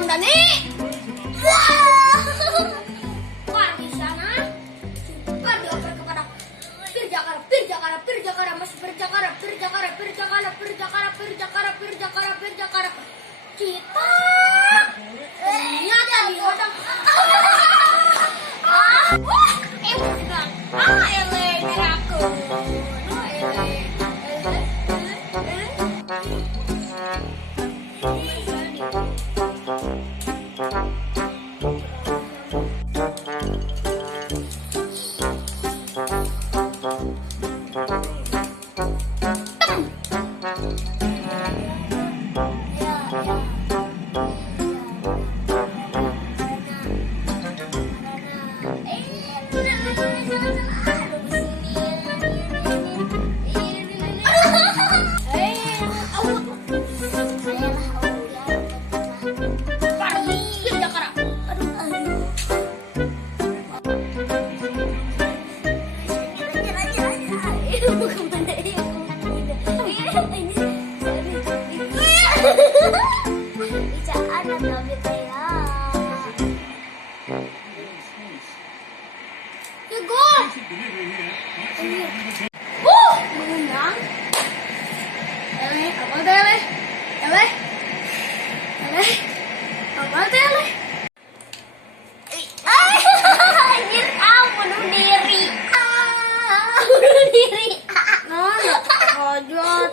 Ramdhani. Wah, di sana suka dioper kepada Pirjakara, masih Pirjakara. Kita ternyata di hodang. Nyeraku. Mengundang. Apa tele? Apa tele? Anjir, bunuh diri. Bunuh diri. Nah, kojot.